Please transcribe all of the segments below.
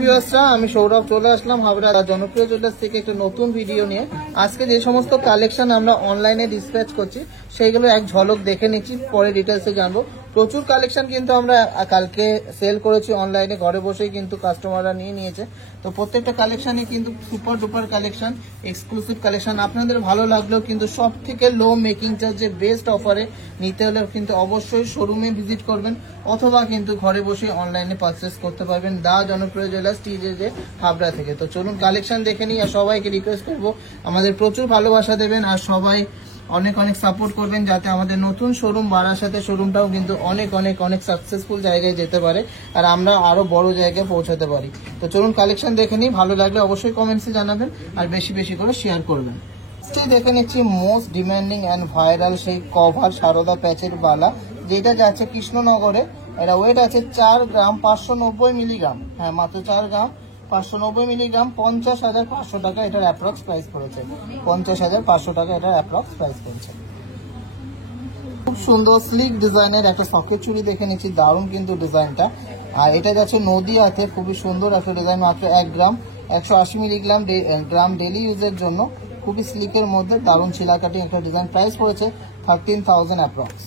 ভিউয়ার্সরা, আমি সৌরভ চলে আসলাম হাবড়া জনপ্রিয় জুয়েলার্স থেকে একটা নতুন ভিডিও নিয়ে। আজকে যে সমস্ত কালেকশন আমরা অনলাইনে ডিসপ্যাচ করছি সেইগুলো এক ঝলক দেখে নিচ্ছি, পরে ডিটেলসে জানবো। প্রচুর কালেকশন কিন্তু আমরা কালকে সেল করেছি অনলাইনে, ঘরে বসেই কিন্তু কাস্টমাররা নিয়ে নিয়েছে। তো প্রত্যেকটা কালেকশনই কিন্তু super duper collection, exclusive collection. আপনাদের ভালো লাগলেও কিন্তু সব থেকে লো মেকিং চার্জে বেস্ট অফারে নিতে হলে কিন্তু অবশ্যই শোরুমে ভিজিট করবেন, অথবা কিন্তু ঘরে বসে অনলাইনে পারচেস করতে পারবেন দা জনপ্রিয় জুয়েলার্স টিজে হাবড়া থেকে। তো চলুন কালেকশন দেখে নিই, আর সবাইকে রিকোয়েস্ট করবো আমাদের প্রচুর ভালোবাসা দেবেন আর সবাই অনেক অনেক সাপোর্ট করবেন, যাতে আমাদের নতুন শোরুম বাড়ার সাথে শোরুমটাও কিন্তু অনেক অনেক অনেক সাকসেসফুল জায়গায় যেতে পারে আর আমরা আরো বড় জায়গায় পৌঁছাতে পারি। তো চলুন কালেকশন দেখে নিই, ভালো লাগলে অবশ্যই কমেন্টসে জানাবেন আর বেশি বেশি করে শেয়ার করবেন। দেখে নিচ্ছি মোস্ট ডিমান্ডিং অ্যান্ড ভাইরাল সেই কভার সারদা প্যাচের বালা, যেটা যাচ্ছে কৃষ্ণনগরে। এটা ওয়েট আছে 4 গ্রাম 590 মিলিগ্রাম। হ্যাঁ, মাত্র 4 গ্রাম 590 মিলিগ্রাম, 50,500 টাকা এটার অ্যাপ্রক্স প্রাইস পড়েছে। 50,500 টাকা এটার অ্যাপ্রক্স প্রাইস পড়েছে। খুব সুন্দর স্লিক ডিজাইনের একটা সকেট চুড়ি দেখে নিচ্ছি, দারুণ কিন্তু ডিজাইনটা। আর এটা যাচ্ছে নদীয়াতে, খুবই সুন্দর একটা ডিজাইন। মাত্র 1 গ্রাম 180 মিলিগ্রাম গ্রাম ডেলি ইউজের জন্য, খুবই স্লিকের মধ্যে দারুণ ছিলা কাটিং একটা ডিজাইন। প্রাইস পড়েছে 13,000 অ্যাপ্রক্স।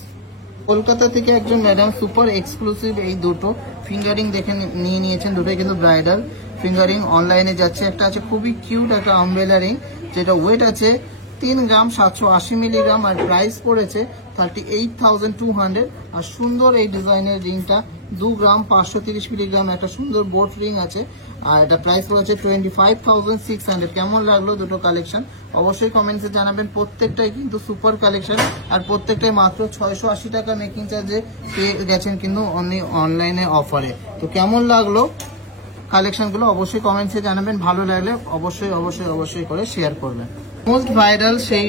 কলকাতা থেকে একজন ম্যাডাম সুপার এক্সক্লুসিভ এই দুটো ফিঙ্গারিং দেখে নিয়ে নিয়েছেন, দুটোই কিন্তু ব্রাইডাল ফিঙ্গারিং। অনলাইনে যাচ্ছে, একটা আছে খুবই কিউট একটা আমব্রেলা রিং, যেটা ওয়েট আছে 3 গ্রাম 780 মিলিগ্রাম আর প্রাইস পড়েছে 38,200। আর সুন্দর এই ডিজাইনের রিংটা 2 গ্রাম 530 মিলিগ্রাম একটা সুন্দর বোট রিং আছে, আর এটা প্রাইস পড়েছে 25,600। কেমন লাগলো দুটো কালেকশন অবশ্যই কমেন্টসে জানাবেন। প্রত্যেকটাই কিন্তু সুপার কালেকশন আর প্রত্যেকটাই মাত্র 680 টাকা মেকিং চার্জে পেয়ে গেছেন কিন্তু অনলাইনে অফারে। তো কেমন লাগলো কালেকশনগুলো অবশ্যই কমেন্টসে জানাবেন, ভালো লাগলে অবশ্যই অবশ্যই অবশ্যই করে শেয়ার করবেন। মোস্ট ভাইরাল সেই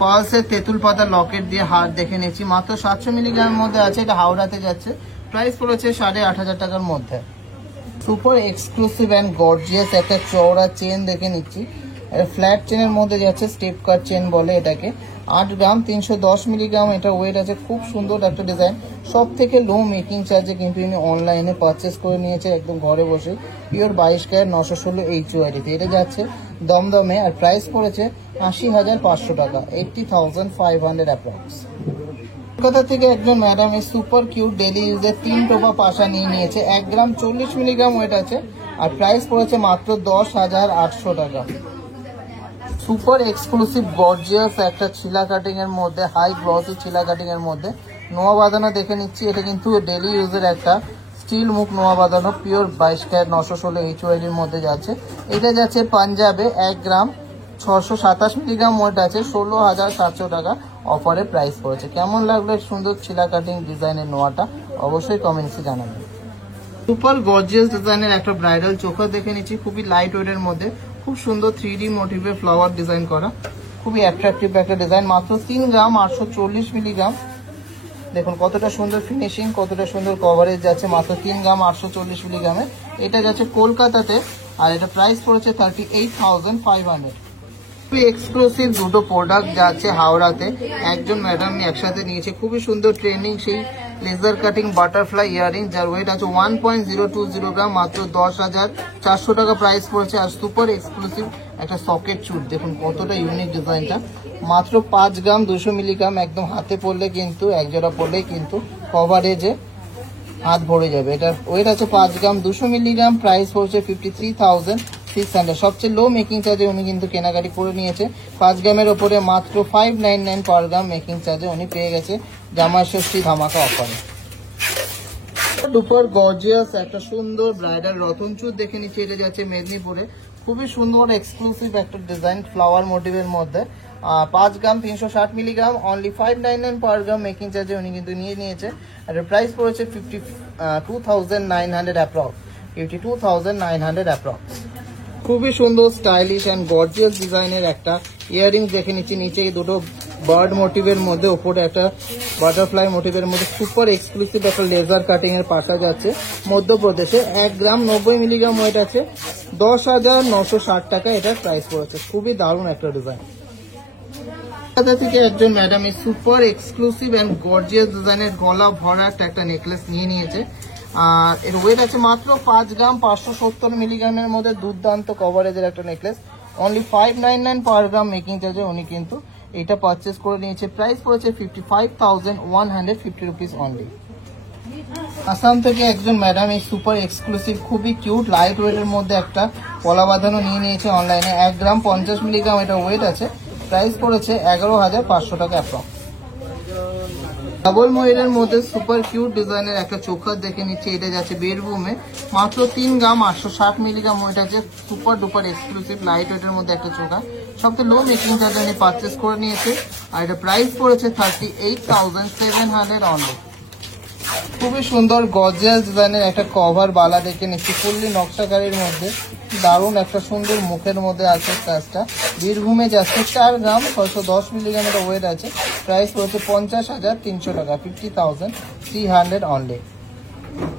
পার্লসের তেঁতুল পাতা লকেট দিয়ে হার দেখে নিচ্ছি, মাত্র 700 মিলিগ্রামের মধ্যে আছে। এটা হাওড়াতে যাচ্ছে, প্রাইস পড়েছে 8,500 টাকার মধ্যে। সুপার এক্সক্লুসিভ অ্যান্ড গর্জিয়াস একটা চওড়া চেন দেখে নিচ্ছি, ফ্ল্যাট চেনের মধ্যে যাচ্ছে, স্টেপ কাট চেন বলে এটাকে। 8 গ্রাম 310 মিলিগ্রাম এটা ওয়েট আছে। খুব সুন্দর একটা ডিজাইন, সব থেকে লো মেকিং চার্জে কিন্তু ইনি অনলাইনে পারচেস করে নিয়েছে একদম ঘরে বসে। পিওর 22 ক্যারেট 916 HUID-তে এটা যাচ্ছে দমদমে, আর প্রাইস পড়েছে 80,500 টাকা, 80,500 অ্যাপ্রক্স। কলকাতা থেকে একজন ম্যাডাম এই সুপার কিউট ডেলি ইউজের 3 টোপা পাশা নিয়ে নিয়েছে, 1 গ্রাম 40 মিলিগ্রাম ওয়েট আছে আর প্রাইস পড়েছে মাত্র 10,800 টাকা। সুপার এক্সক্লুসিভ গর্জিয়াস একটা ছিলা কাটিং এর মধ্যে, হাই গ্লসি ছিলা কাটিং এর মধ্যে নোয়া বাঁধানো দেখে নিচ্ছি। এটা কিন্তু ডেলি ইউজের একটা স্টিল মুখ নোয়া বাঁধানো, পিওর 22 ক্যারেট 916 HUID-র মধ্যে যাচ্ছে। এটা যাচ্ছে পাঞ্জাবে, 1 গ্রাম 627 মিলিগ্রাম ওয়েট আছে, 16,700 টাকা অফারে প্রাইস পড়েছে। কেমন লাগলো সুন্দর ছিলা কাটিং ডিজাইনের নোয়াটা অবশ্যই কমেন্টসে জানাবেন। সুপার গর্জিয়াস ডিজাইনের একটা ব্রাইডাল চোখা দেখে নিচ্ছি, খুবই লাইট ওয়েটের মধ্যে, খুব সুন্দর 3D মোটিভে ফ্লাওয়ার ডিজাইন করা, খুবই অ্যাট্রাকটিভ একটা ডিজাইন। মাত্র 3 গ্রাম 840 মিলিগ্রাম। দেখুন কতটা সুন্দর ফিনিশিং, কতটা সুন্দর কভারেজ যাচ্ছে, মাত্র 3 গ্রাম 840 মিলিগ্রামে। এটা যাচ্ছে কলকাতাতে আর এটা প্রাইস পড়েছে 38,500। এক্সক্লুসিভ দুটো প্রোডাক্ট যাচ্ছে হাওড়াতে, একজন ম্যাডাম একসাথে নিয়েছে, খুবই সুন্দর ট্রেন্ডিং সেই লেজার কাটিং বাটারফ্লাই ইয়ারিং, যার ওয়েট আছে 1.020 গ্রাম, মাত্র 10,400 টাকা প্রাইস পড়েছে। আর সুপার এক্সক্লুসিভ একটা সকেট চুট, দেখুন কতটা ইউনিক ডিজাইনটা, মাত্র 5 গ্রাম 200 মিলিগ্রাম। একদম হাতে পড়লে কিন্তু একজোড়া পড়লেই কিন্তু কভারেজে হাত ভরে যাবে। এটার ওয়েট আছে 5 গ্রাম 200 মিলিগ্রাম, প্রাইস পড়ছে 53,600। সবচেয়ে লো মেকিং চার্জে উনি কিন্তু কেনাকাটি করে নিয়েছে, 5 গ্রামের ওপরে মাত্র 599 পার গ্রাম মেকিং চার্জে উনি পেয়ে গেছে জামাই ষষ্ঠী ধামাকা অফারে। সুপার গর্জিয়াস একটা সুন্দর ব্রাইডাল রতন চুর দেখে নিচ্ছি, এটা যাচ্ছে মেদিনীপুরে, খুবই সুন্দর এক্সক্লুসিভ একটা ডিজাইন ফ্লাওয়ার মোটিভের মধ্যে, 5 গ্রাম 360 মিলিগ্রাম, অনলি 599 পার গ্রাম মেকিং চার্জে উনি কিন্তু নিয়ে নিয়েছে। আর প্রাইস পড়েছে 52,900 অ্যাপ্রক্স, 52,900 অ্যাপ্রক্স। খুবই সুন্দর স্টাইলিশ অ্যান্ড গর্জিয়াস ডিজাইনের একটা ইয়ারিং দেখে নিচ্ছি, নিচে দুটো বার্ড মোটিভের মধ্যে, ওপরে একটা বাটারফ্লাই মোটিভের মধ্যে, সুপার এক্সক্লুসিভ একটা লেজার কাটিং এর পাশা যাচ্ছে মধ্যপ্রদেশে। 1 গ্রাম 90 মিলিগ্রাম ওয়েট আছে, 10,960 টাকা এটার প্রাইস পড়েছে। খুবই দারুণ একটা ডিজাইন। কলকাতা থেকে একজন ম্যাডাম এই সুপার এক্সক্লুসিভ অ্যান্ড গর্জিয়াস ডিজাইনের গলা ভরা একটা নেকলেস নিয়ে নিয়েছে, আর এর ওয়েট আছে মাত্র 5 গ্রাম, 570 মিলিগ্রামের মধ্যে দুর্দান্ত কভারেজের একটা নেকলেস। অনলি 599 পার গ্রাম মেকিং চার্জে উনি কিন্তু এটা পারচেস করে নিয়েছে। প্রাইস পড়েছে 55,150 রুপিস অনলি। আসাম থেকে একজন ম্যাডাম এই সুপার এক্সক্লুসিভ খুবই কিউট লাইট ওয়েটের মধ্যে একটা পলা বাঁধানো নিয়ে নিয়েছে অনলাইনে। 1 গ্রাম 50 মিলিগ্রাম এটা ওয়েট আছে। প্রাইস পড়েছে 11,500 টাকা অ্যাপ্রক্স। ডাবল ময়ূরের মধ্যে সুপার কিউট ডিজাইনের একটা চোখা দেখে নিচ্ছে। এটা যাচ্ছে বেডরুমে, মাত্র 3 গ্রাম 860 মিলিগ্রাম ওয়েট আছে। সুপার ডুপার এক্সক্লুসিভ লাইট ওয়েটের মধ্যে একটা চোখা, সবচেয়ে লো মেকিং চার্জ উনি পারচেস করে নিয়েছে। আর এটা প্রাইস পড়েছে 38,700 অনলি। খুবই সুন্দর গর্জিয়াস ডিজাইনের একটা কভার বালা দেখে নিচ্ছি, ফুললি নকশাকারীর মধ্যে। দারুণ একটা সুন্দর মুখের মধ্যে আছে কাজটা। বীরভূমে যাচ্ছে 4 গ্রাম 610 মিলিগ্রামের ওয়েট আছে। প্রাইস পড়েছে 50,300 টাকা, 50,300 অনলি।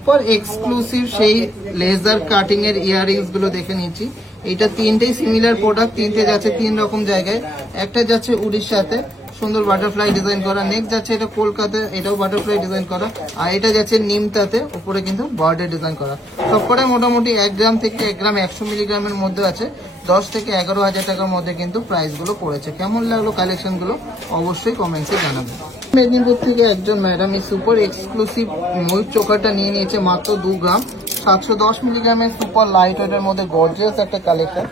পর এক্সক্লুসিভ সেই লেজার কাটিং এর ইয়াররিংস গুলো দেখে নিচ্ছি। এটা তিনটেই সিমিলার প্রোডাক্ট, তিনটে যাচ্ছে 3 রকম জায়গায়। একটা যাচ্ছে উড়িষ্যাতে, সুন্দর বাটারফ্লাই ডিজাইন করা। নেক্সট যাচ্ছে এটা কলকাতায়, এটাও বাটারফ্লাই ডিজাইন করা। আর এটা যাচ্ছে নিমতাতে, উপরে কিন্তু বার্ডের ডিজাইন করা। সবকটাই মোটামুটি 1 গ্রাম থেকে 1 গ্রাম 100 মিলিগ্রামের মধ্যে আছে। 10 থেকে 11,000 টাকার মধ্যে কিন্তু প্রাইস গুলো পড়েছে। কেমন লাগলো কালেকশন গুলো অবশ্যই কমেন্টসে জানাবেন। মেদিনীপুর থেকে একজন ম্যাডাম এই সুপার এক্সক্লুসিভ ময়ূর চোখাটা নিয়ে নিয়েছে মাত্র 2 গ্রাম 710 মিলিগ্রামের সুপার লাইট ওয়েটের মধ্যে গর্জিয়াস একটা কালেকশন।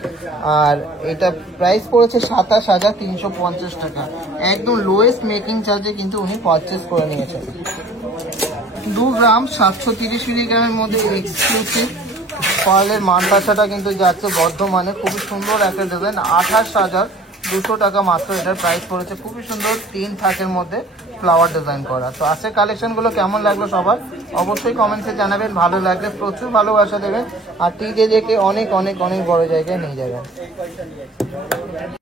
আর এটা প্রাইস পড়েছে 27,350 টাকা। একদম লোয়েস্ট মেকিং চার্জে কিন্তু উনি পারচেস করে নিয়েছেন। 2 গ্রাম 730 মিলিগ্রামের মধ্যে এক্সক্লুসিভ পার্লের মানপাশাটা কিন্তু যাচ্ছে বর্ধমানে। খুবই সুন্দর একটা ডিজাইন, 28,200 টাকা মাত্র এটার প্রাইস পড়েছে। খুবই সুন্দর 3 থাকের মধ্যে ফ্লাওয়ার ডিজাইন করা। তো আজকের কালেকশনগুলো কেমন লাগলো সবার অবশ্যই কমেন্টসে জানাবেন। ভালো লাগলে প্রচুর ভালোবাসা দেবেন আর টিজে দেখে অনেক অনেক অনেক বড় জায়গায় নিয়ে যাবেন।